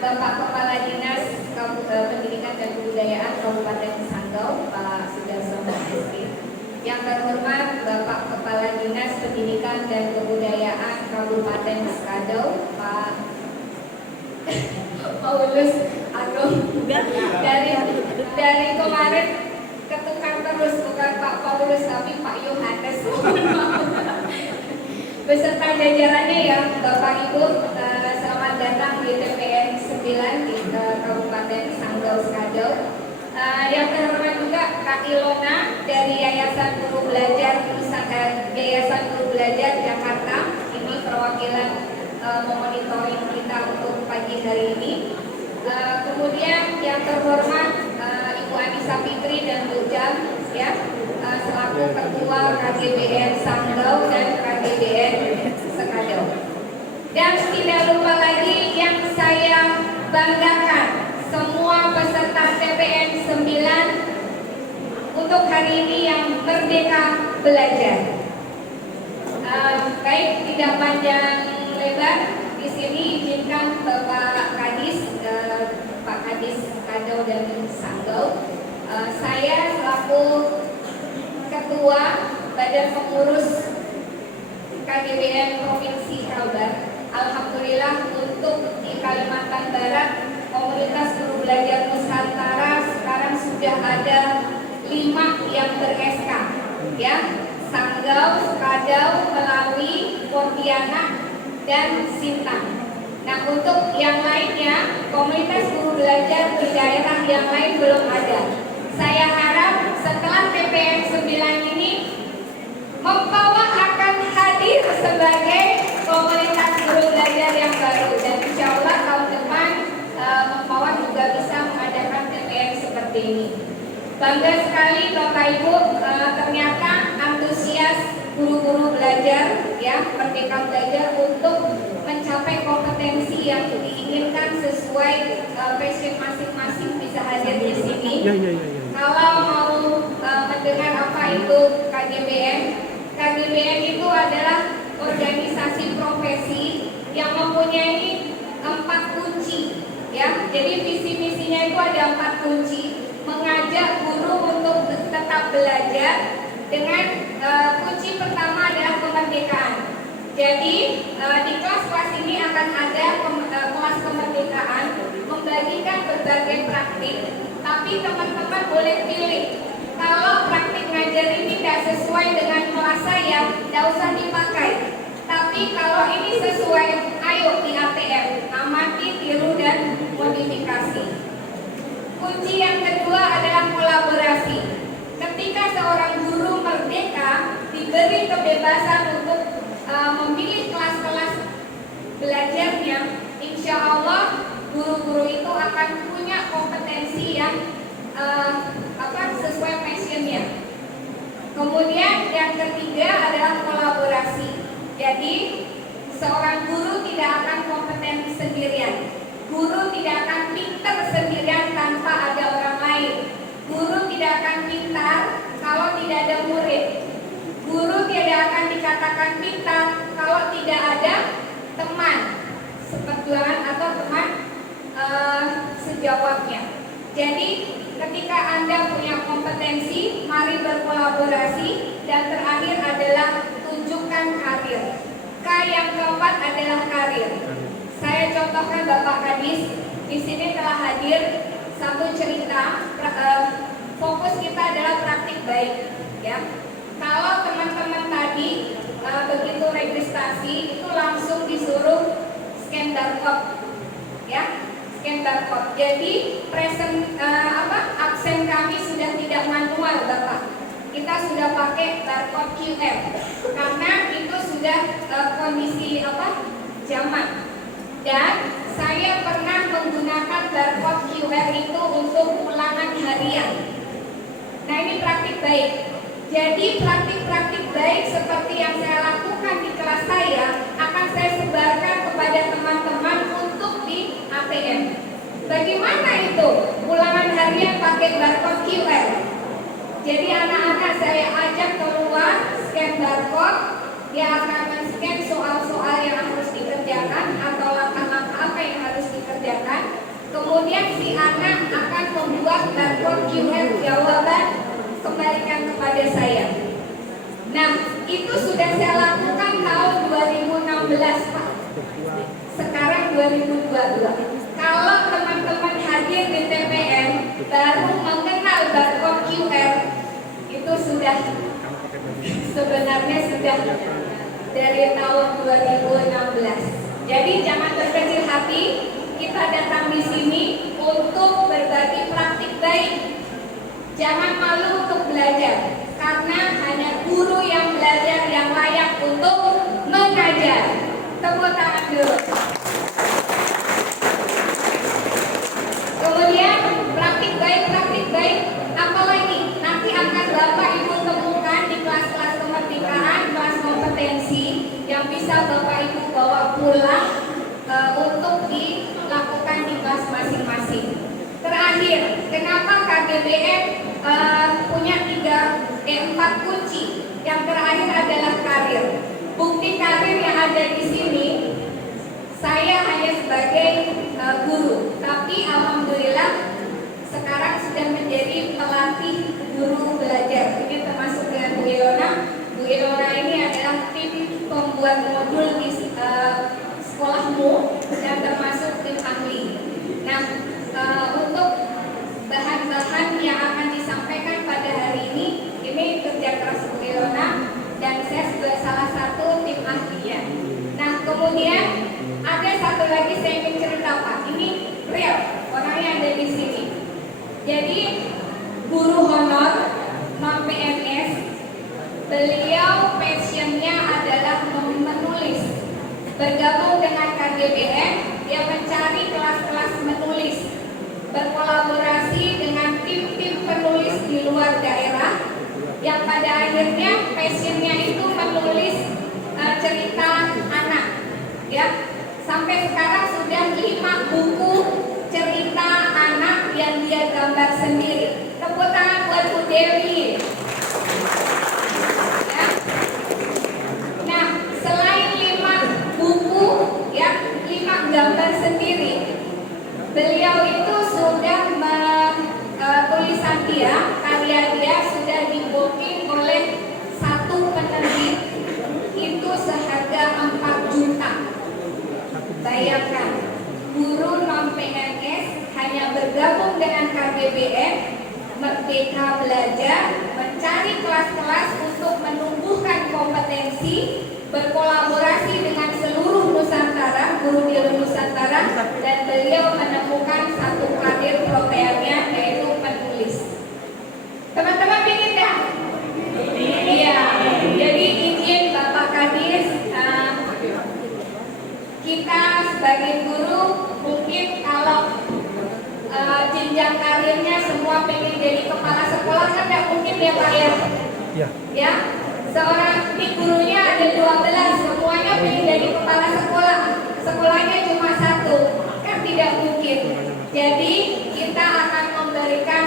Bapak Kepala Dinas Pendidikan dan Kebudayaan Kabupaten Sanggau, Pak Sudarsono SP. Yang terhormat Bapak Kepala Dinas Pendidikan dan Kebudayaan Kabupaten Skadau, Pak Paulus Agung. Dari kemarin ketukar terus, bukan Pak Paulus tapi Pak Yohanes. Beserta jajarannya ya, Bapak Ibu, selamat datang di TPN 9 di Kabupaten Sanggau Skadau. Yang terhormat juga Kak Ilona dari Yayasan Guru Belajar Yayasan Guru Belajar Jakarta. Ini perwakilan memonitoring kita untuk pagi hari ini. Kemudian yang terhormat Ibu Anissa Fitri dan Bu Jam ya, selaku Ketua KGBN Sanggau dan KGBN Skadau. Dan tidak lupa lagi yang saya banggakan, semua peserta TPN 9 untuk hari ini yang merdeka belajar. Baik, tidak panjang lebar, di sini izinkan Bapak Kadis, Pak Kadis Skadau dan Sanggau, saya selaku Ketua Badan Pengurus KGBN Provinsi Kalbar, alhamdulillah untuk di Kalimantan Barat komunitas guru belajar Nusantara sekarang sudah ada 5 yang ber-SK ya, Sanggau, Skadau, Melawi, Pontianak, dan Sintang. Nah, untuk yang lainnya, komunitas guru belajar di daerah yang lain belum ada. Saya harap setelah TPN 9 ini Mempawah akan hadir sebagai komunitas guru belajar yang baru, dan insya Allah tahun depan Mempawah juga bisa mengadakan TPN seperti ini. Bangga sekali Bapak Ibu, ternyata antusias guru-guru belajar ya, merdeka belajar untuk mencapai kompetensi yang diinginkan sesuai passion masing-masing bisa hadir di sini. Kalau mau mendengar apa itu KGBN, KGBN itu adalah organisasi profesi yang mempunyai 4 kunci ya. Jadi visi misinya itu ada 4 kunci. Mengajak guru untuk tetap belajar dengan kunci pertama adalah kemerdekaan. Jadi di kelas-kelas ini akan ada kelas kemerdekaan, membagikan berbagai praktik, tapi teman-teman boleh pilih. Kalau praktik ngajar ini tidak sesuai dengan kelas saya, tidak usah dipakai. Tapi kalau ini sesuai, ayo di ATM, amati, tiru, dan modifikasi. Kunci yang kedua adalah kolaborasi. Ketika seorang guru merdeka diberi kebebasan untuk memilih kelas-kelas belajarnya, insya Allah guru-guru itu akan punya kompetensi yang sesuai passionnya. Kemudian yang ketiga adalah kolaborasi. Jadi seorang guru tidak akan kompeten sendirian. Guru tidak akan pintar sendirian tanpa ada orang lain. Guru tidak akan pintar kalau tidak ada murid. Guru tidak akan dikatakan pintar kalau tidak ada teman seperjuangan atau teman sejawatnya. Jadi ketika Anda punya kompetensi, mari berkolaborasi. Dan terakhir adalah tunjukkan karir. K yang keempat adalah karir. Saya contohkan Bapak Kadis, di sini telah hadir satu cerita. Fokus kita adalah praktik baik ya. Kalau teman-teman tadi begitu registrasi itu langsung disuruh scan barcode ya, scan barcode. Jadi absen kami sudah tidak manual Bapak, kita sudah pakai barcode QR karena itu sudah kondisi zaman. Dan saya pernah menggunakan barcode QR itu untuk ulangan harian. Nah, ini praktik baik. Jadi praktik-praktik baik seperti yang saya lakukan di kelas saya akan saya sebarkan kepada teman-teman untuk di ATM. Bagaimana itu? Ulangan harian pakai barcode QR. Jadi anak-anak saya ajak keluar, scan barcode, dia akan men-scan soal-soal yang harus dikerjakan atau langkah-langkah apa yang harus dikerjakan. dikerjakan. Kemudian si anak akan membuat barcode QR jawaban, kembalikan kepada saya. Nah, itu sudah saya lakukan tahun 2016, Pak. Sekarang 2022. Kalau teman-teman hadir di TPN baru mengenal barcode QR, itu sudah sebenarnya sudah dari tahun 2016. Jadi jangan berkecil hati, kita datang di sini untuk berbagi praktik baik. Jangan malu untuk belajar, karena hanya guru yang belajar yang layak untuk mengajar. Tepuk tangan dulu. Kemudian praktik baik, apalagi nanti akan Bapak Ibu temukan di kelas-kelas kemerdekaan, kelas kompetensi yang bisa Bapak Ibu bawa pulang untuk dilakukan di kelas masing-masing. Terakhir, kenapa KGBN punya 4 kunci? Yang terakhir adalah karir. Bukti karir yang ada di sini, saya hanya sebagai guru, tapi alhamdulillah sekarang sudah menjadi pelatih guru belajar. Ini termasuk dengan Bu Ilona. Bu Ilona ini adalah tim pembuat modul di sekolahmu dan termasuk tim ahli. Nah, untuk bahan-bahan yang akan disampaikan pada hari ini kerja keras Bu Ilona dan saya sebagai salah satu tim ahlinya. Nah, kemudian ada satu lagi saya ingin cerita, Pak. Ini real, orangnya ada di sini. Jadi guru honor non PNS, beliau passionnya adalah menulis. Bergabung dengan KGBN, dia mencari kelas-kelas menulis, berkolaborasi dengan tim-tim penulis di luar daerah, yang pada akhirnya passionnya itu menulis cerita anak, ya. Sampai sekarang sudah 5 buku cerita anak yang dia gambar sendiri. Tepuk tangan buat Bu Dewi. Ya. Nah, selain 5 buku, ya, 5 gambar sendiri, beliau itu sudah tulisan dia, karya dia sudah di-booking oleh satu penerbit itu seharga 4 juta. Bayangkan, guru non PNS hanya bergabung dengan KGBN, Merdeka Belajar, mencari kelas-kelas untuk menumbuhkan kompetensi, berkolaborasi dengan seluruh Nusantara, guru di Nusantara, dan beliau menemukan satu karir proteannya, yaitu penulis. Teman-teman ingin tak? Iya. Jadi izin Bapak Kadis, kita sebagai guru mungkin kalau jenjang karirnya semua pengen jadi kepala sekolah kan tidak mungkin ya Pak ya? Ya, seorang di gurunya ada 12, semuanya pengen jadi kepala sekolah, sekolahnya cuma 1, kan tidak mungkin. Jadi kita akan memberikan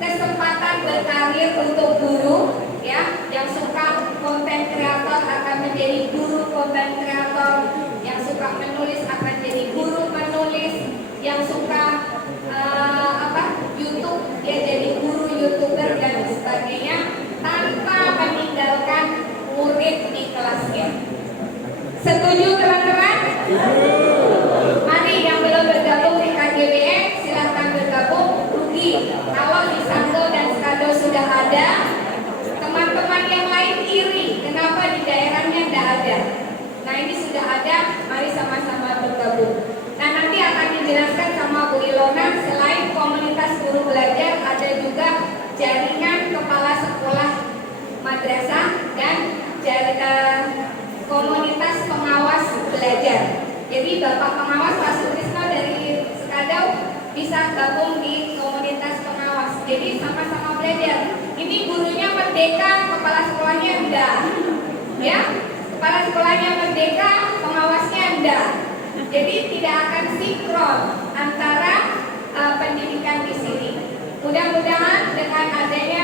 kesempatan berkarir untuk guru, ya, yang suka konten kreator akan menjadi guru konten kreator, yang suka menulis akan jadi guru penulis, yang suka YouTube dia jadi guru YouTuber dan sebagainya, tanpa meninggalkan murid di kelasnya. Setuju teman-teman? Mari yang belum bergabung di KGBN silahkan bergabung. Rugi kalau di Santo dan Skado sudah ada, teman-teman yang lain iri kenapa di daerahnya tidak ada. Nah, ini sudah ada, mari sama-sama bergabung. Nah, nanti akan dijelaskan sama Bu Ilona, selain komunitas guru belajar, ada juga jaringan kepala sekolah madrasah dan komunitas pengawas belajar. Jadi Bapak pengawas Pak Sutrisno dari Skadau bisa gabung di komunitas pengawas. Jadi sama-sama belajar. Ini gurunya merdeka, kepala sekolahnya enggak. Ya, kepala sekolahnya merdeka, pengawasnya enggak. Jadi tidak akan sinkron antara pendidikan di sini. Mudah-mudahan dengan adanya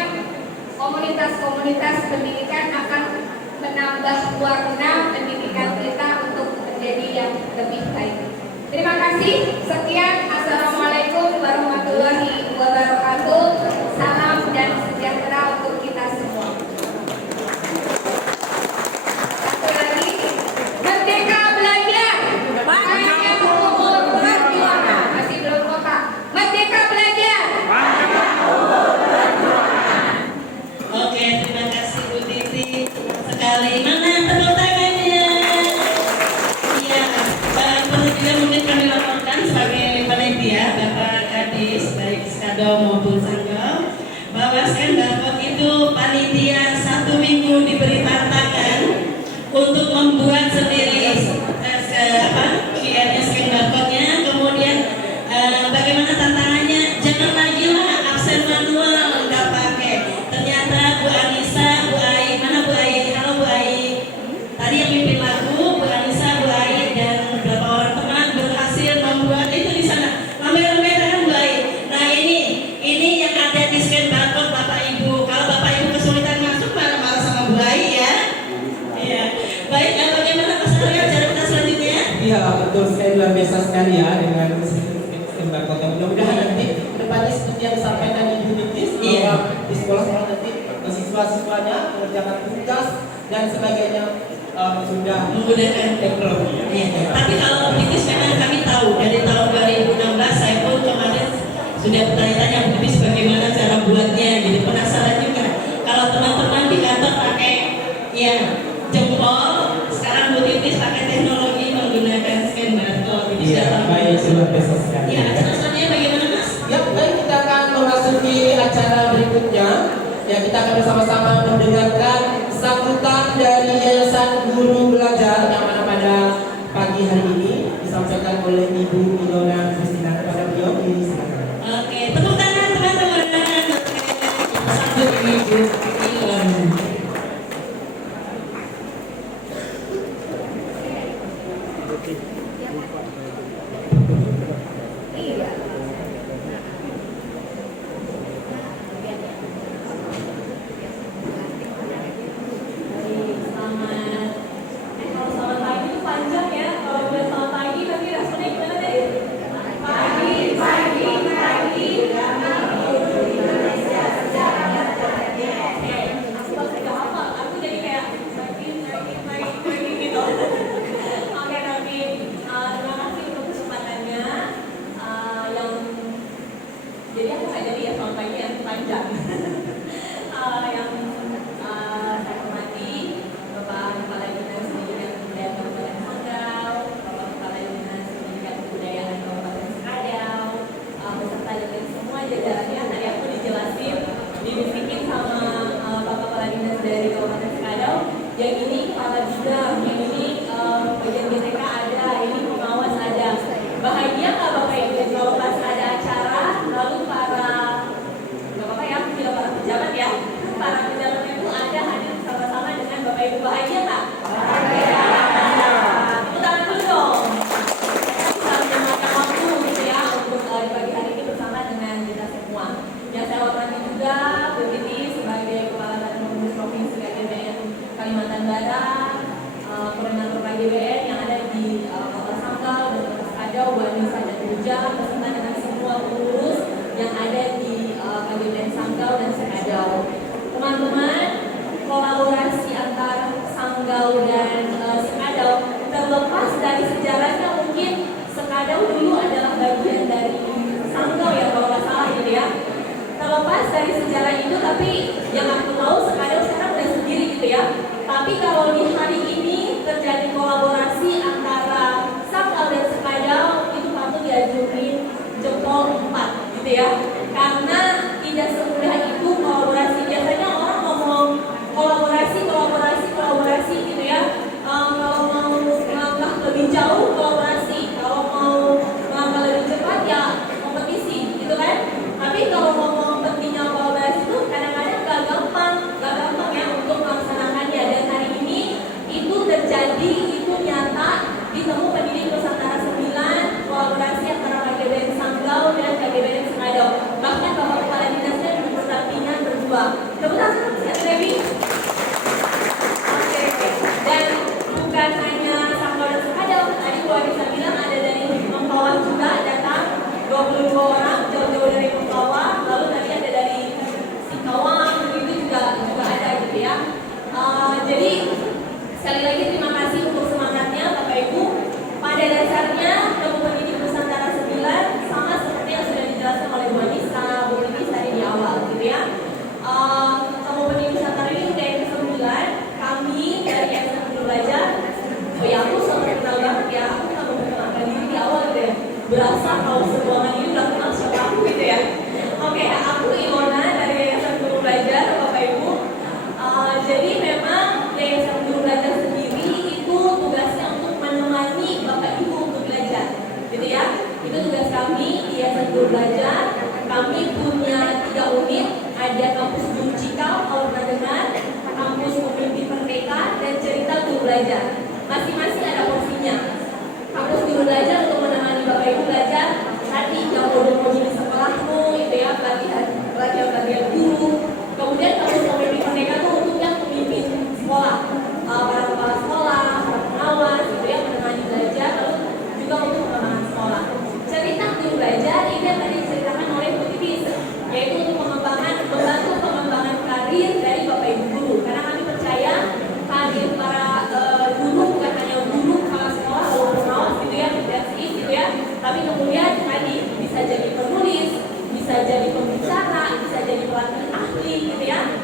komunitas-komunitas pendidikan akan menambah warna pendidikan kita untuk menjadi yang lebih baik. Terima kasih. Sekian. Assalamualaikum warahmatullahi wabarakatuh. Salam dan sejahtera untuk kita semua. Satu lagi. Merdeka belajar. Panjang umur perjuangan. Masih belum kota. Merdeka belajar. Oke, terima kasih Bu Titi sekali. Mana tepuk tangannya? Iya, perlu juga mungkin kami laporkan sebagai panitia Bapak Kadis baik Skado maupun Sanggau, bahwa scan barcode itu panitia 1 minggu diberi tantangan untuk membuat sendiri QR-nya scan barcode-nya. Kemudian bagaimana tantangannya? Jangan lagi lah absen manual, nggak pakai. Ternyata Bu Anissa, Bu Ai, mana Bu Ai? Halo Bu Ai. Tadi yang mimpin lagu Bu Anissa, Bu Ai dan beberapa orang teman berhasil membuat itu di sana. Lambai-lambai tangan Bu Ai. Nah ini yang ada di scan barcode Bapak Ibu. Kalau Bapak Ibu kesulitan masuk, marah-marah sama Bu Ai ya. Iya. Baik, bagaimana Mas Arya cara kita selanjutnya? Iya betul sekali, luar biasa sekali ya dengan sistem barcode. Mudah-mudahan nanti depannya seperti yang disampaikan Ibu Titis bahwa di sekolah-sekolah nanti siswa-siswanya mengerjakan tugas dan sebagainya sudah menggunakan teknologi. Iya. Tapi kalau Titis memang kami tahu dari tahun 2016 saya pun kemarin sudah bertanya-tanya Bu Titis bagaimana cara buatnya, jadi penasaran juga. Kalau teman-teman di kantor pakai ya jempol, sekarang Bu Titis pakai teknologi menggunakan scan barcode. Iya, baik, luar biasa sekali. Ya, acara selanjutnya bagaimana Mas? Ya, baik, kita akan memasuki acara berikutnya. Ya, kita akan bersama-sama mendengarkan sambutan dari Yayasan Guru Belajar yang mana pada pagi hari ini disampaikan oleh Ibu Ilona Kristina. Kepada beliau, silakan. Oke, tepuk tangan teman-teman. Sambut Ibu Ilona. Iya. Kalau selamat pagi itu panjang ya. Kalau udah selamat pagi nanti responnya gimana tadi? Pagi. Indonesia sejarah dan budaya. Aku bakal gak hafal. Aku jadi kayak pagi gitu. Oke, tapi terima kasih untuk kesempatannya. Yang jadi aku nggak jadi ya selamat pagi yang panjang. Yang saya hormati Bapak Kepala Dinas Pendidikan dan Kebudayaan Kabupaten Sanggau, Bapak Kepala Dinas Pendidikan dan Kebudayaan Kabupaten Sekadau, beserta dengan semua jajarannya. Tadi aku dijelasin, dibisikin sama Bapak Kepala Dinas dari Kabupaten Sekadau, yang ini kepala bidang, yang ini bagian BTK ada, ini pengawas ada. Bahagia nggak Bapak Ibu kalau pas ada acara, lalu para nggak apa-apa ya, tidak para pejabat ya, para pejabat itu ada hadir bersama-sama dengan Bapak Ibu. Bahagia nggak? Bahagia. Tepuk tangan dulu dong. Kita menyempatkan waktu gitu ya untuk di pagi hari ini bersama dengan kita semua. Yang saya hormati juga Bu Titi sebagai Kepala Badan Pengurus Provinsi KGBN Kalimantan Barat, koordinator KGBN yang ada di Kota Sanggau dan Kota Sekadau, Bu Anissa dan Ujang, beserta dengan semua pengurus yang ada di KGBN Sanggau dan Sekadau. Teman-teman, kolaborasi antara Sanggau dan Sekadau terlepas dari sejarahnya, mungkin Sekadau dulu adalah bagian dari Sanggau ya kalau nggak salah gitu ya. Terlepas dari sejarah itu, tapi yang aku tahu Sekadau sekarang udah sendiri gitu ya. Tapi kalau di hari ini terjadi kolaborasi antara Sanggau dan Sekadau, itu patut diajurin jempol 4 gitu ya. Karena tidak semudah itu kolaborasi. Biasanya orang ngomong kolaborasi gitu ya. Kalau mau melangkah lebih jauh kolaborasi, kalau mau melangkah lebih cepat ya kompetisi gitu kan. Tapi kalau ngomong pentingnya kolaborasi itu kadang-kadang gak gampang ya untuk melaksanakannya. Dan hari ini itu terjadi, itu nyata di Temu Pendidik Nusantara 9, kolaborasi antara KGBN Sanggau dan KGBN Sekadau. Bahkan Bapak Kepala Dinasnya berdampingan berdua. Tepuk tangan Mas Dewi. Oke. Dan bukan hanya Sanggau dan Sekadau, tadi Bu Anissa bilang ada dari 4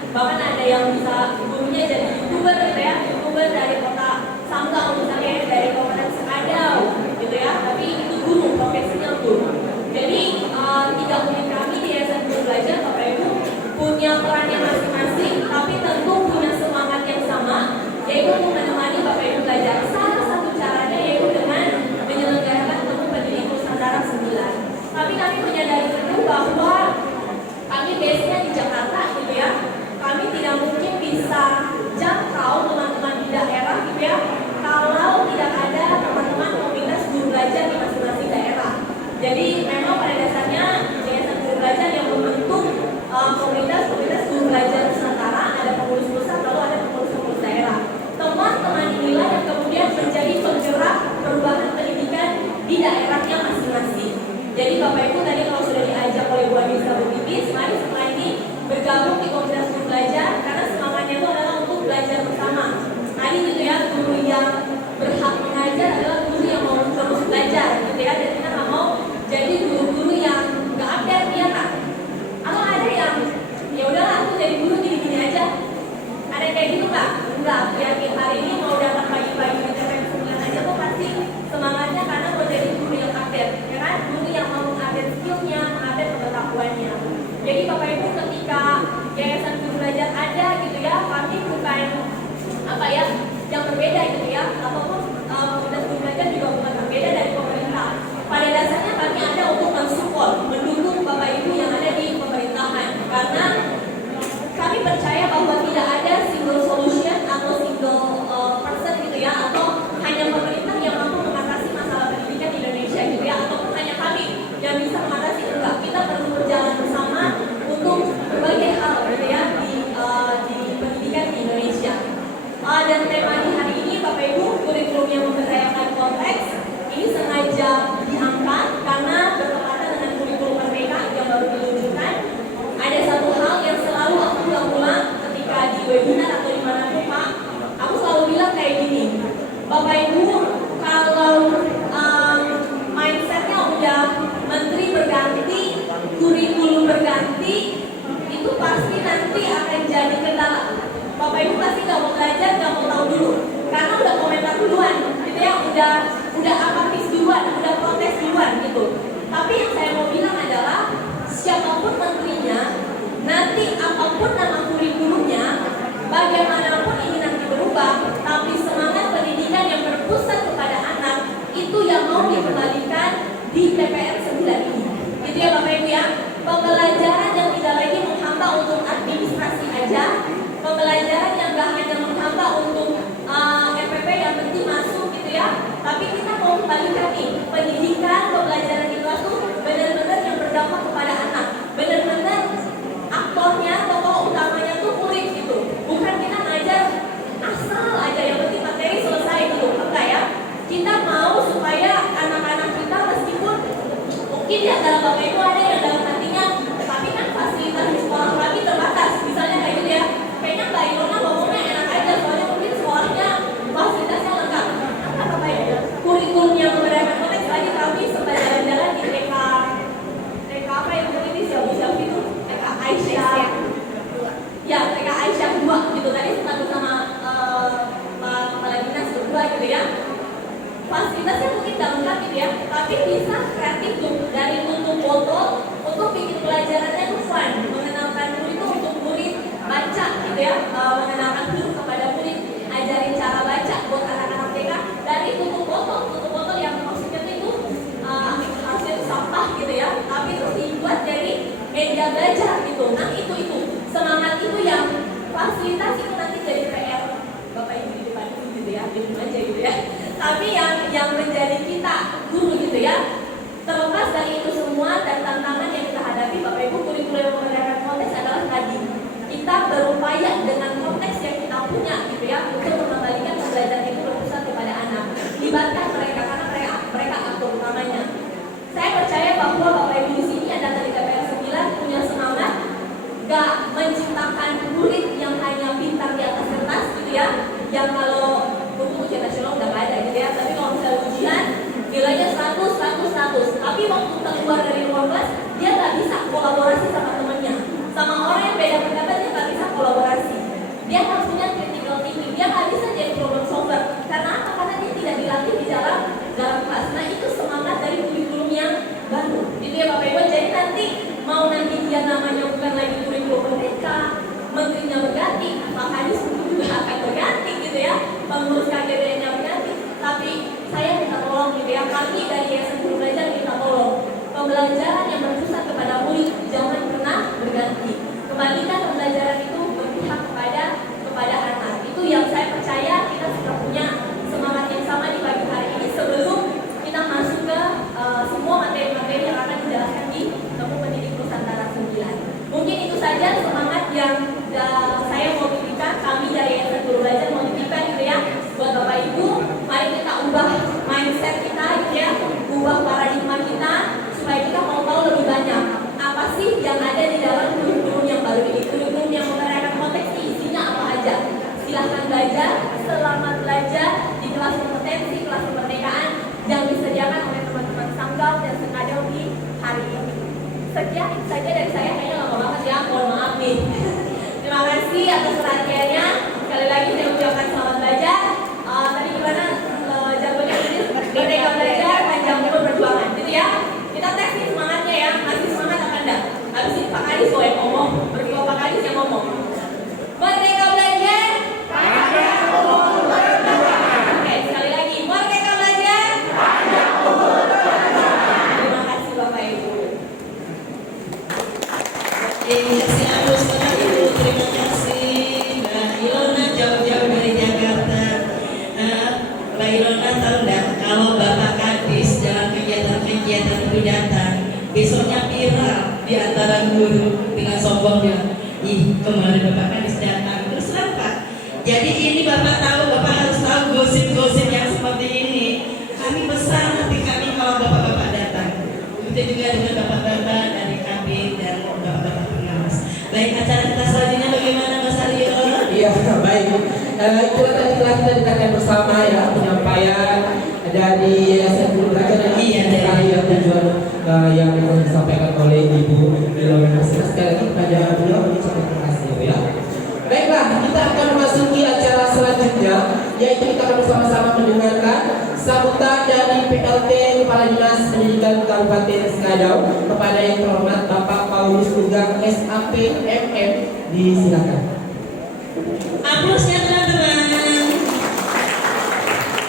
Bahkan ada yang bisa gurunya jadi youtuber gitu ya, youtuber dari kota Sanggau misalnya, dari Kabupaten Sekadau gitu ya, tapi itu guru, profesinya guru. Jadi tidak mungkin kami di Yayasan Guru Belajar Bapak Ibu punya perannya masing-masing, tapi tentu punya semangat yang sama, yaitu untuk menemani Bapak Ibu belajar. Salah satu caranya yaitu dengan menyelenggarakan ilmu pendidik Nusantara 9. Tapi kami menyadari betul bahwa kami base-nya di Jakarta gitu ya. Kami tidak mungkin bisa jangkau teman-teman di daerah gitu ya, kalau tidak ada teman-teman komunitas guru belajar di masing-masing daerah. Jadi memang pada dasarnya Yayasan Guru Belajar yang membentuk komunitas guru belajar Nusantara, ada pengurus pusat lalu ada pengurus daerah. Teman-teman inilah yang kemudian menjadi penggerak perubahan pendidikan di daerahnya masing-masing. Jadi Bapak Ibu tadi kalau sudah diajak oleh Bu Anissa Bukibis, mari setelah ini bergabung di komunitas guru belajar, karena semangatnya itu adalah untuk belajar bersama. Tadi gitu ya, guru yang berhak mengajar adalah guru yang mau terus belajar gitu ya, dan kita nggak mau jadi guru-guru yang nggak update ya kan. Atau ada yang ya udahlah aku jadi guru gini-gini aja. Ada yang kayak gitu nggak? Enggak. Yakin hari ini mau datang pagi-pagi di TPM 9 aja kok pasti semangatnya karena mau jadi guru yang update, ya kan? Guru yang mau mengupdate skillnya, mengupdate pengetahuannya. Jadi Bapak Ibu ketika Yayasan Guru Belajar ada gitu ya, kami bukan apa ya yang berbeda gitu ya, ataupun komunitas guru belajar juga bukan berbeda dari pemerintah. Pada dasarnya kami ada untuk mensupport, mendukung Bapak Ibu yang ada di pemerintahan, karena kami percaya bahwa tidak ada single solution atau single person gitu ya, atau hanya pemerintah yang mampu mengatasi masalah pendidikan di Indonesia gitu ya, ataupun hanya kami yang bisa mengatasi. Enggak, kita perlu berjalan bersama untuk berbagai hal gitu ya di pendidikan di Indonesia. Dan tema di hari ini Bapak Ibu, kurikulum yang memberdayakan konteks, ini sengaja diangkat karena bertepatan dengan kurikulum merdeka yang baru diluncurkan. Ada satu hal yang selalu aku ulang-ulang ketika di webinar atau di mana pun Pak, aku selalu bilang kayak gini, Bapak Ibu kalau mindsetnya udah menteri berganti, kurikulum berganti, itu pasti nanti akan jadi kendala. Bapak Ibu pasti nggak mau belajar, nggak mau tahu dulu, karena udah komentar duluan, gitu ya, udah apatis duluan, udah protes duluan gitu. Tapi yang saya mau bilang adalah siapapun menterinya, nanti apapun nama kurikulumnya, bagaimanapun ini nanti berubah, tapi semangat pendidikan yang berpusat kepada anak itu yang mau dikembalikan di TPM 9 ini. Gitu ya Bapak Ibu ya. Pembelajaran yang tidak lagi menghambat untuk administrasi aja, pembelajaran yang gak hanya menghambat untuk RPP yang penting masuk gitu ya, tapi kita mau kembalikan nih pendidikan, pembelajaran itu benar-benar yang berdampak kepada anak, benar-benar aktornya, tokoh utamanya tuh murid gitu, bukan kita ngajar asal aja yang penting materi selesai gitu, enggak ya. Kita mau supaya anak-anak kita meskipun mungkin ya dalam Bapak Ibu ada yang dalam hatinya, tapi kan fasilitas di sekolah kami terbatas, misalnya kayak gitu ya. Kayaknya Mbak Ilona ngomongnya enak aja, soalnya mungkin sekolahnya fasilitasnya lengkap. Apa Bapak Ibu? Kurikulum yang memberdayakan konteks lagi kami sempat jalan-jalan di TK apa yang ini siapa itu? TK Aisyah. Ya, TK Aisyah 2 gitu. Tadi sempat bersama Pak Kepala Dinas berdua gitu ya. Fasilitasnya mungkin tidak lengkap gitu ya, tapi bisa kreatif tuh, dari untuk foto, untuk bikin pelajarannya tuh fun, mengenalkan murid itu untuk murid baca gitu ya, mengenalkan huruf kepada murid, ajarin cara baca buat anak-anak TK, dari tutup foto yang maksudnya tuh itu hasil sampah gitu ya, tapi terus dibuat dari media belajar gitu. Nah itu semangat itu yang fasilitas itu nanti jadi PR Bapak Ibu di depan gitu ya, di depan aja gitu ya. Tapi yang menjadi kita guru gitu ya, terlepas dari itu semua dan tantangan yang kita hadapi, Bapak Ibu, kurikulum yang memberdayakan konteks adalah tadi kita berupaya dengan konteks yang kita punya gitu ya, untuk mengembalikan pembelajaran itu berpusat kepada anak, libatkan mereka karena mereka aktor utamanya. Saya percaya bahwa Bapak Ibu di sini ada dari TPM 9 punya semangat, gak menciptakan murid yang hanya pintar di atas kertas gitu ya, yang kalau untuk ujian nasional udah gak ada gitu ya, tapi kalau misalnya ujian nilainya 100, tapi waktu keluar dari ruang kelas dia gak bisa kolaborasi sama temannya, sama orang yang beda pendapat dia gak bisa kolaborasi kembalikan pembelajaran itu berpihak kepada anak. Itu yang saya percaya kita sudah punya semangat yang sama di pagi hari ini sebelum kita masuk ke semua materi-materi yang akan dijelaskan di Kamu Pendidik Nusantara 9. Mungkin itu saja semangat yang saya mau titipkan, kami dari Yayasan Guru Belajar mau titipkan gitu ya buat Bapak Ibu. Mari kita ubah mindset kita gitu ya, ubah paradigma kita supaya kita mau tahu lebih banyak apa sih yang ada di dalam kurikulum yang baru ini, kurikulum yang menerangkan konteks isinya apa aja. Silahkan belajar, selamat belajar di kelas kompetensi, kelas kemerdekaan yang disediakan oleh teman-teman Sanggau dan Sekadau di hari ini. Sekian itu saja dari saya, kayaknya lama banget ya, mohon maaf nih. Terima kasih atas perhatiannya. Sekali lagi saya ucapkan selamat belajar. Tadi gimana jagonya ini? Merdeka belajar, panjang umur perjuangan, gitu ya. Kita tes nih semangatnya ya, masih semangat apa enggak? Habis ini Pak Kadis yang ngomong, berdua Pak Kadis yang ngomong. Merdeka belajar. Oke, sekali lagi, merdeka belajar. Terima kasih Bapak Ibu. Kasih halus Bapak Ibu, terima kasih Mbak Ilona jauh-jauh dari Jakarta. Mbak Ilona tahu nggak kalau Bapak Kadis dalam kegiatan-kegiatan itu datang, besoknya viral di antara guru dengan sombong bilang, ih kemarin Bapak Kadis datang, terus apa? Jadi ini Bapak tahu, Bapak harus tahu gosip-gosip yang seperti ini. Kami besar hati kami kalau Bapak-Bapak datang. Begitu juga dengan Bapak-Bapak dari Kabin dan Bapak-Bapak pengawas. Baik, acara kita selanjutnya bagaimana Mas Aryo? Iya, baik. Itulah tadi telah kita dengarkan bersama ya penyampaian dari Yayasan Guru Belajar dan yang tujuan yang disampaikan oleh Ibu Ilona. Sekali lagi kepada beliau mengucapkan terima kasih ya. Baiklah, kita akan memasuki acara selanjutnya, yaitu kita akan bersama-sama mendengarkan sambutan dari PLT Kepala Dinas Pendidikan Kabupaten Sekadau kepada yang terhormat Bapak Paulus Ugang SAP MM. Disilakan. Aplausnya teman-teman.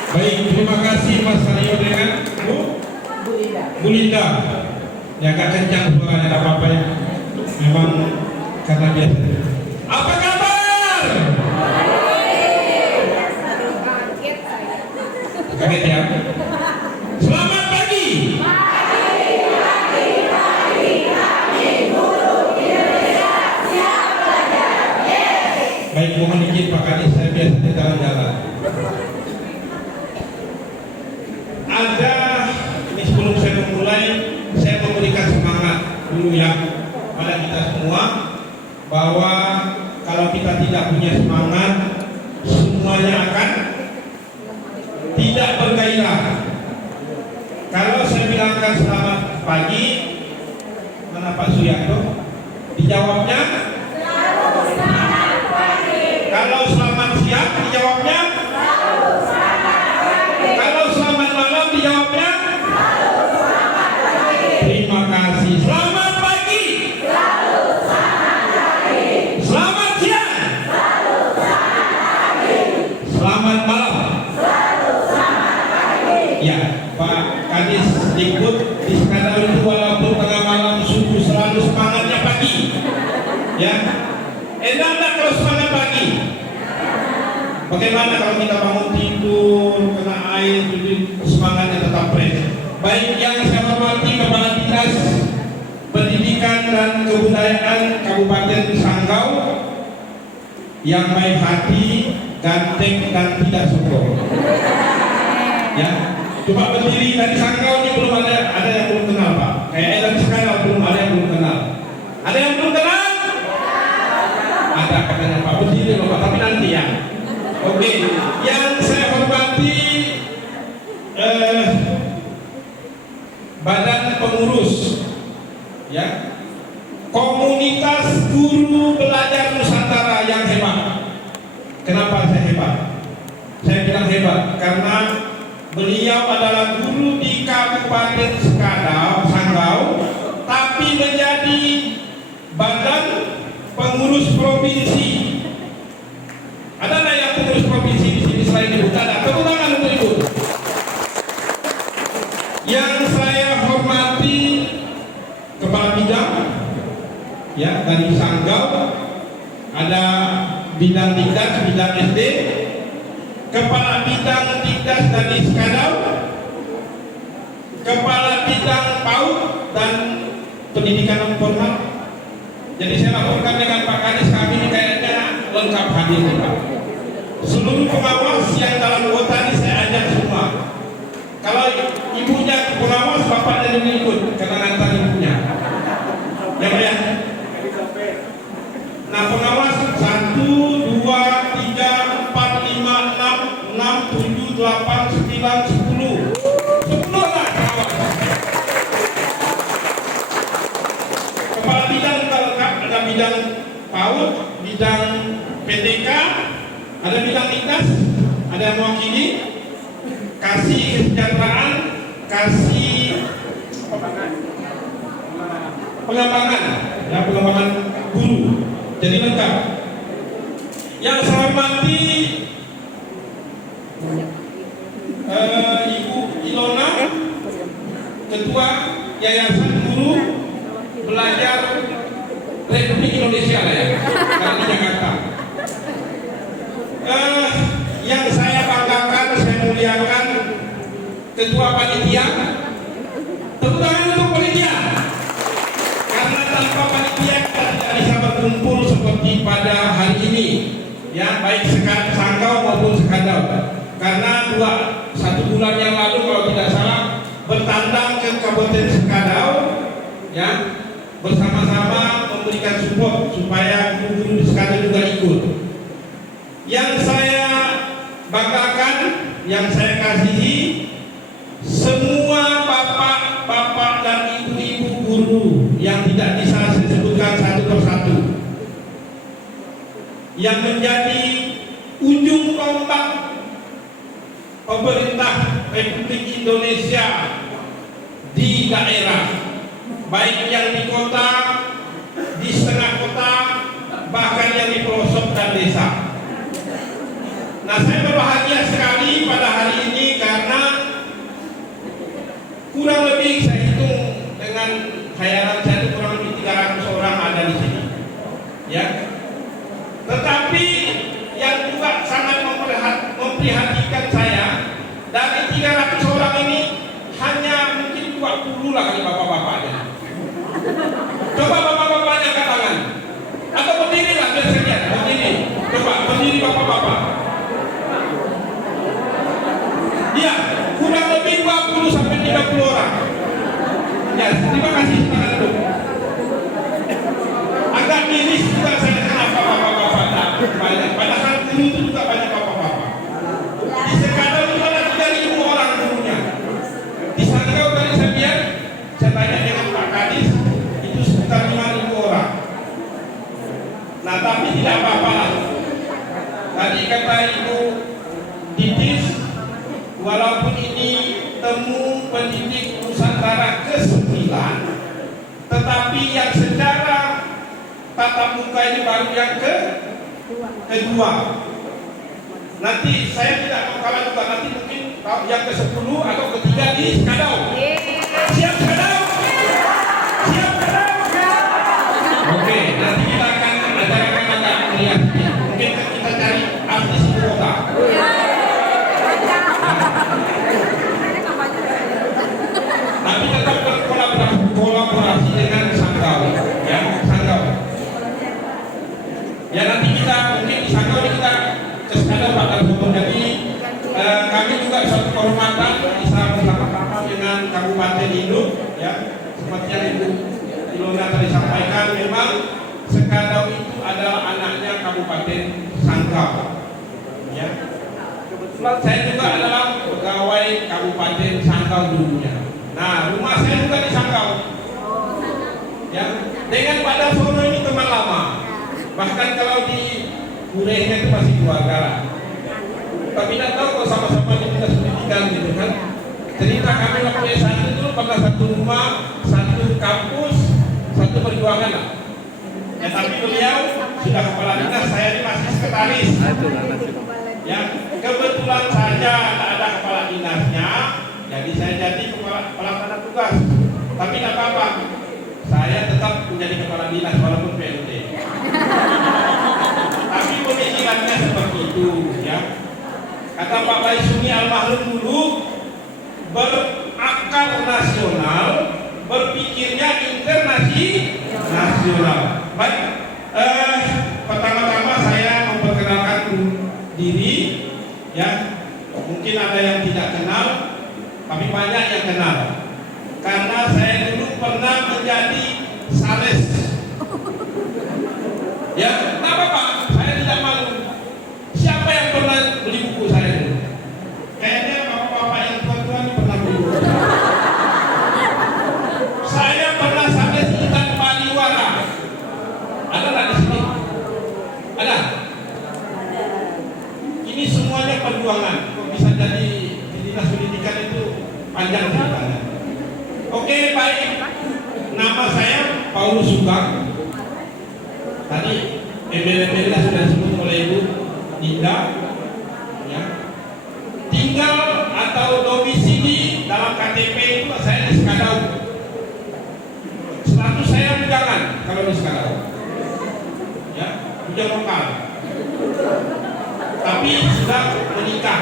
Baik, terima kasih Mas Aryo dengan Bu Linda. Ya agak kencang suaranya, tidak apa-apa ya. Memang karena biasa. Apa kabar? Kaget ya. Selamat pagi. Baik, mohon izin Pak Kadis, saya biasa jalan-jalan. Ada, ini sebelum saya memulai, saya memberikan semangat dulu ya pada kita semua, bahwa kalau kita tidak punya semangat, semuanya akan tidak bergairah. Kalau saya bilangkan selamat pagi, mana Pak Suyanto? Dijawabnya? Kalau selamat siang, dijawabnya? Kalau selamat malam, dijawabnya? Terima kasih. Selamat pagi. Selamat siang. Selamat malam. Ya, Pak Kadis Dikbud di Sekadau itu walaupun tengah malam subuh selalu semangatnya pagi. Ya, enak tak kalau semangat pagi? Bagaimana kalau kita bangun tidur, kena air, semangatnya tetap fresh. Baik yang saya hormati Kepala Dinas Pendidikan dan Kebudayaan Kabupaten Sanggau yang baik hati, ganteng dan tidak sombong. Ya, coba berdiri dari Sanggau ini belum ada yang belum kenal Pak. Kayak dari Sanggau belum ada yang belum kenal. Ada yang belum kenal? Ada katanya Pak, berdiri loh Pak, tapi nanti ya. Oke, yang saya hormati badan pengurus ya komunitas guru belajar Nusantara yang hebat. Kenapa saya hebat? Saya bilang hebat karena beliau adalah guru di Kabupaten Sanggau, tapi menjadi badan pengurus provinsi. Ada nggak yang pengurus provinsi di sini selain Ibu? Ada. Tepuk tangan untuk Ibu. Yang saya hormati Kepala Bidang ya dari Sanggau, ada bidang Tikdas, bidang SD, kepala bidang Tikdas dari Skadau, kepala bidang PAUD dan pendidikan non formal. Jadi saya laporkan dengan Pak Kadis, kami ini kayaknya lengkap hadir nih Pak. Seluruh pengawas yang dalam kota ini saya ajak semua. Kalau ibunya pengawas, bapaknya juga ikut karena ngantar ibunya. Ya Pak ya. Nah pengawas 1, 2, 3, 4, 5, 6, 6, 7, 8, 9, 10. 10 lah pengawas. Kepala bidang juga lengkap, ada bidang PAUD, bidang PTK, ada bidang Tikdas, ada yang mewakili, kasih kesejahteraan, kasih pengembangan, ya pengembangan guru, jadi lengkap. Yang saya hormati Ibu Ilona, Ketua Yayasan Guru Belajar Republik Indonesia lah ya, karena di Jakarta. Yang saya banggakan, saya muliakan Ketua Panitia. Tepuk tangan untuk panitia. Karena tanpa panitia kita tidak bisa berkumpul seperti pada hari ini, ya baik Sanggau maupun Skadau. Karena 1 bulan yang lalu kalau tidak salah bertandang ke Kabupaten Skadau, ya bersama-sama memberikan support supaya guru-guru di Skadau juga ikut. Yang saya banggakan, yang saya kasihi, semua bapak-bapak dan ibu-ibu guru yang tidak bisa saya sebutkan satu persatu, yang menjadi ujung tombak pemerintah Republik Indonesia di daerah, baik yang di kota, di setengah kota, bahkan yang di pelosok dan desa. Nah, saya berbahagia sekali pada hari ini karena kurang lebih saya hitung dengan khayalan saya itu kurang lebih 300 orang ada di sini, ya. Tetapi yang juga sangat memprihatinkan saya, dari 300 orang ini hanya mungkin 20 lah kali bapak-bapaknya. Coba bapak-bapaknya angkat tangan, atau berdiri lah biar saya lihat, berdiri. Coba berdiri bapak-bapak. Ya, kurang lebih 20 sampai 30 orang. Ya, terima kasih tangan dulu. Agak miris juga saya kenapa bapak-bapak banyak. Padahal guru itu juga banyak bapak-bapak. Di Skadau itu ada 3.000 orang gurunya. Di Sanggau tadi saya lihat, saya tanya dengan Pak Kadis, itu sekitar 5.000 orang. Nah, tapi tidak apa-apa lah. Tadi kata Ibu Titis, walaupun ini temu pendidik Nusantara ke-9, tetapi yang secara tatap muka ini baru yang kedua. Nanti saya tidak mau kalah juga, nanti mungkin yang ke-10 atau ke-3 di Skadau. Siap Skadau? Siap Skadau? Oke, nanti kita akan ajarkan agak melihat. Mungkin kita cari artis ibu kota. Tapi tetap berkolaborasi dengan Sanggau, ya Sanggau. Ya nanti kita mungkin di Sanggau kita ke Skadau bakal bertemu. Jadi kami juga suatu kehormatan bisa bersama-sama dengan Kabupaten Induk, ya seperti yang Ibu Ilona tadi sampaikan, memang Skadau itu adalah anaknya Kabupaten Sanggau, ya. Kebetulan saya juga adalah pegawai Kabupaten Sanggau dulunya. Nah, rumah saya juga di Sanggau. Ya, dengan Pak Darsono ini teman lama. Bahkan kalau di Kurenya itu masih keluarga lah. Tapi tidak tahu kalau sama-sama di dinas pendidikan gitu kan. Cerita kami waktu S1 dulu pernah satu rumah, satu kampus, satu perjuangan lah. Ya, tapi beliau sudah kepala dinas, saya ini masih sekretaris. Ya, kebetulan saja tak ada kepala dinasnya, jadi saya jadi kepala pelaksana tugas. Tapi tidak apa-apa, saya saya tetap menjadi kepala dinas walaupun PLT. Tapi pemikirannya seperti itu, ya. Kata Pak Baisuni almarhum dulu, berakar nasional, berpikirnya internasional. Baik, pertama-tama saya memperkenalkan diri, ya. Mungkin ada yang tidak kenal, tapi banyak yang kenal. Karena saya dulu pernah menjadi sales. Ya, tak apa-apa, saya tidak malu. Siapa yang pernah beli buku saya dulu? Kayaknya bapak-bapak yang tua-tua ini pernah beli buku. Saya pernah sales ikan pariwara. Ada nggak di sini? Ada? Ini semuanya perjuangan. Kok bisa jadi di dinas pendidikan itu panjang ceritanya. Oke, baik. Nama saya Paulus Sugeng. Tadi embel-embelnya sudah disebut oleh Ibu Dinda. Ya. Tinggal atau domisili dalam KTP itu saya di Sekadau. Status saya bujangan kalau di Sekadau. Ya, bujang lokal. Tapi sudah menikah.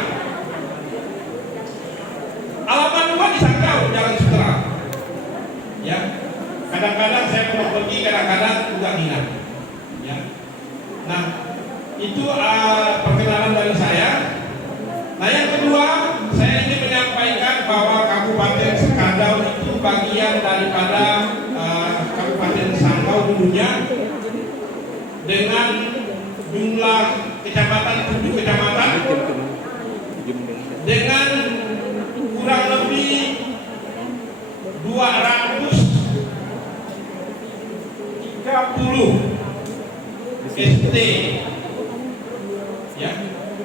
Alamat rumah di Sanggau, Jalan Sutra. Ya, kadang-kadang saya pulang pergi, kadang-kadang juga ingat. Ya, nah itu perkenalan dari saya. Nah yang kedua, saya ingin menyampaikan bahwa Kabupaten Sekadau itu bagian daripada Kabupaten Sanggau dulunya dengan jumlah kecamatan 7 kecamatan dengan kurang lebih 230 SD, ya,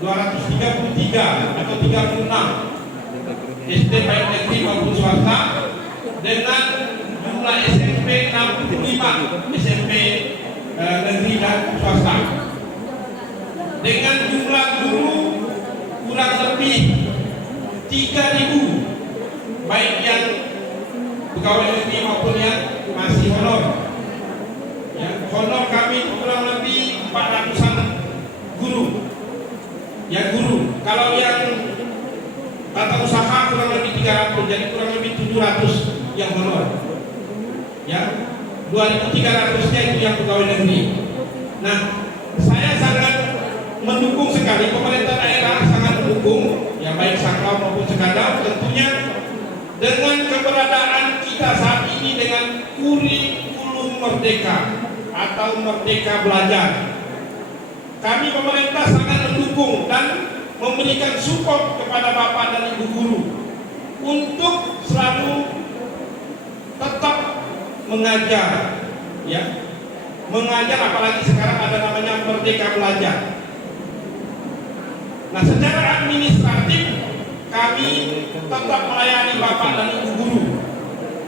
233 atau 36 SD baik negeri maupun swasta, dengan jumlah SMP 65 SMP negeri dan swasta, dengan jumlah guru kurang lebih 3.000 baik yang pegawai negeri maupun yang masih honor. Ya, honor kami kurang lebih 400-an guru. Ya, guru. Kalau yang tata usaha kurang lebih 300, jadi kurang lebih 700 yang honor. Ya, 2.300-nya itu yang pegawai negeri. Nah, saya sangat mendukung sekali, pemerintah daerah sangat mendukung, ya baik Sanggau maupun Sekadau tentunya, dengan keberadaan kita saat ini dengan kurikulum merdeka atau merdeka belajar. Kami pemerintah sangat mendukung dan memberikan support kepada Bapak dan Ibu guru untuk selalu tetap mengajar, ya, mengajar, apalagi sekarang ada namanya merdeka belajar. Nah, secara administratif kami tetap melayani Bapak dan Ibu guru.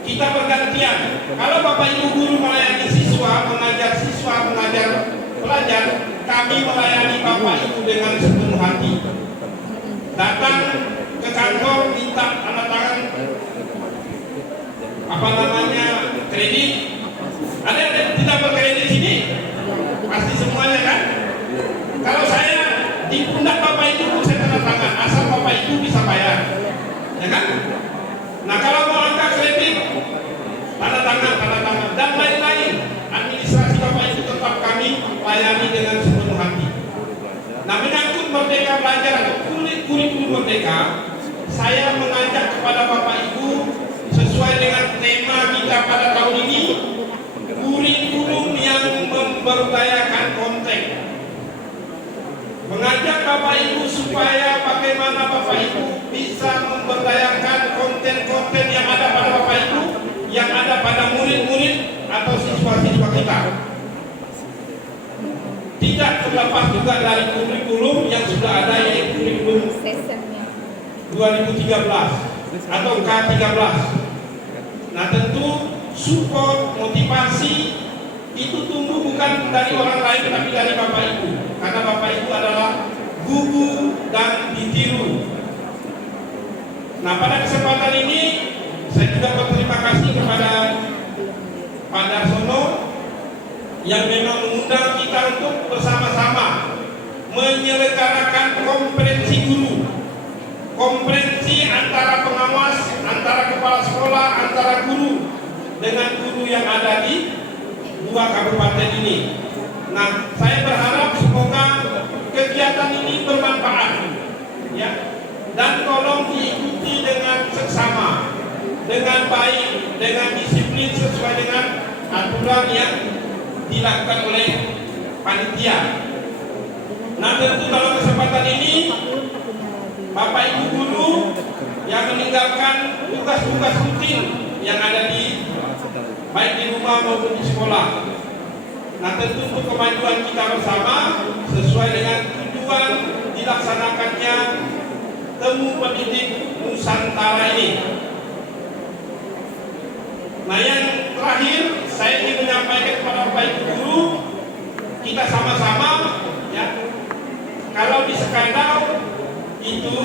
Kita bergantian. Kalau Bapak Ibu guru melayani siswa, mengajar siswa, mengajar pelajar, kami melayani Bapak Ibu dengan sepenuh hati. Datang ke kantor minta tanda tangan kredit. Ada yang tidak berkredit sini? Pasti semuanya kan? Kalau saya di pundak Bapak Ibu saya tanda tangan, asal Bapak Ibu bisa bayar, ya kan? Nah kalau mau angkat kredit, tanda tangan dan lain-lain, administrasi Bapak Ibu tetap kami layani dengan sepenuh hati. Nah menyangkut merdeka belajar atau kurikulum merdeka, saya mengajak kepada Bapak Ibu sesuai dengan tema kita pada tahun ini, kurikulum yang memberdayakan konten. Mengajak Bapak Ibu supaya bagaimana Bapak Ibu bisa memberdayakan konten-konten yang ada pada Bapak Ibu, yang ada pada murid-murid atau siswa-siswa kita. Tidak terlepas juga dari kurikulum yang sudah ada, yaitu kurikulum 2013 atau K13. Nah tentu support, motivasi itu tumbuh bukan dari orang lain tapi dari Bapak Ibu, karena Bapak Ibu adalah guru dan ditiru. Nah pada kesempatan ini saya juga berterima kasih kepada Pak Darsono yang memang mengundang kita untuk bersama-sama menyelenggarakan konferensi guru, konferensi antara pengawas, antara kepala sekolah, antara guru dengan guru yang ada di 2 kabupaten ini. Nah, saya berharap semoga kegiatan ini bermanfaat, ya, dan tolong diikuti dengan seksama, dengan baik, dengan disiplin sesuai dengan aturan yang dilakukan oleh panitia. Nah, tentu dalam kesempatan ini Bapak Ibu guru yang meninggalkan tugas-tugas rutin yang ada di baik di rumah maupun di sekolah. Nah, tentu untuk kemajuan kita bersama sesuai dengan tujuan dilaksanakannya Temu Pendidik Nusantara ini. Nah, yang terakhir saya ingin menyampaikan kepada Bapak Ibu guru, kita sama-sama, ya, kalau di Sekandau itu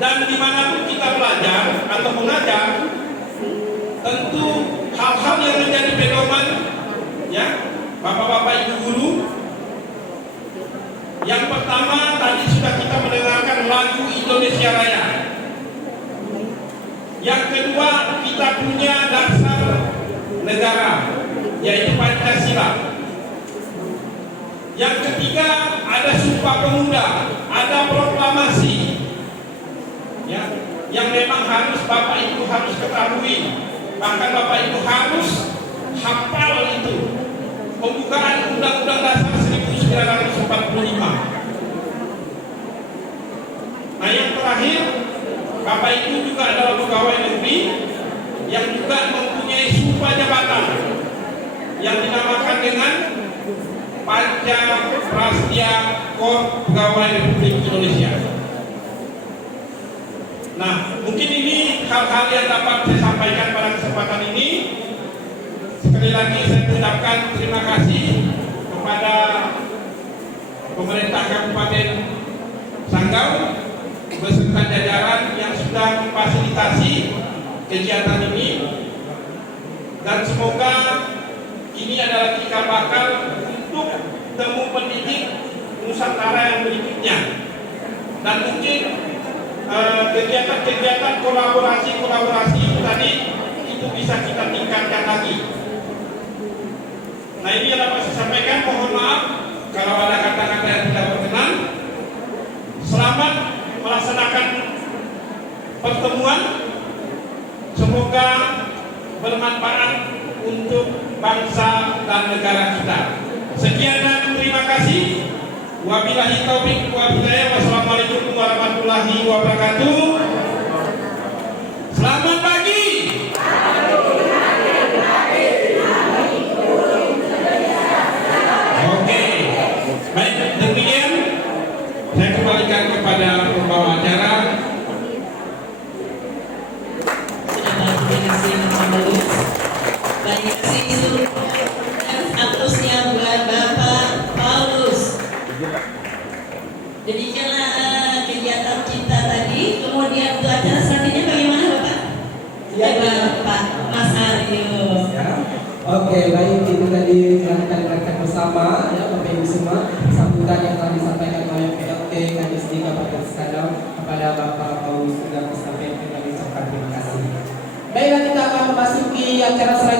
dan dimanapun kita belajar atau mengajar, tentu hal-hal yang menjadi pedoman, ya, Bapak-bapak Ibu guru. Yang pertama tadi sudah kita mendengarkan lagu Indonesia Raya. Yang kedua, kita punya dasar negara, yaitu Pancasila. Yang ketiga, ada Sumpah Pemuda, ada proklamasi, ya, yang memang harus Bapak Ibu harus ketahui, bahkan Bapak Ibu harus hafal itu. Pembukaan Undang-Undang Dasar 1945. Nah, yang terakhir, Bapak Ibu juga adalah pegawai negeri yang juga mempunyai sumpah jabatan yang dinamakan dengan Panca Prastya Kor Pegawai Republik Indonesia. Nah, mungkin ini hal-hal yang dapat saya sampaikan pada kesempatan ini. Sekali lagi saya ucapkan terima kasih kepada pemerintah Kabupaten Sanggau beserta jajaran yang sudah memfasilitasi kegiatan ini, dan semoga ini adalah cikal bakal untuk Temu Pendidik Nusantara yang berikutnya, dan mungkin kegiatan-kegiatan kolaborasi itu tadi itu bisa kita tingkatkan lagi. Nah, ini yang dapat saya sampaikan. Mohon maaf kalau ada kata-kata yang tidak berkenan. Selamat melaksanakan pertemuan. Semoga bermanfaat untuk bangsa dan negara kita. Sekian dan terima kasih. Wabillahi taufiq wal hidayah. Wassalamualaikum warahmatullahi wabarakatuh. Selamat pagi. Oke, baik, demikian saya kembalikan kepada pembawa acara. Terima kasih Mas Bagus. Banyak kasih aplausnya buat Bapak Paulus. Demikianlah kegiatan kita tadi. Kemudian untuk acara selanjutnya bagaimana Bapak? Ya, Pak Mas Aryo. Ya. Oke, baik, itu tadi yang kita dengarkan bersama, ya, Bapak Ibu semua, sambutan yang telah disampaikan oleh PLT Kadis di Kabupaten Sekandau kepada Bapak Paulus sudah disampaikan, kami ucapkan terima kasih. Baiklah, kita akan memasuki acara selanjutnya.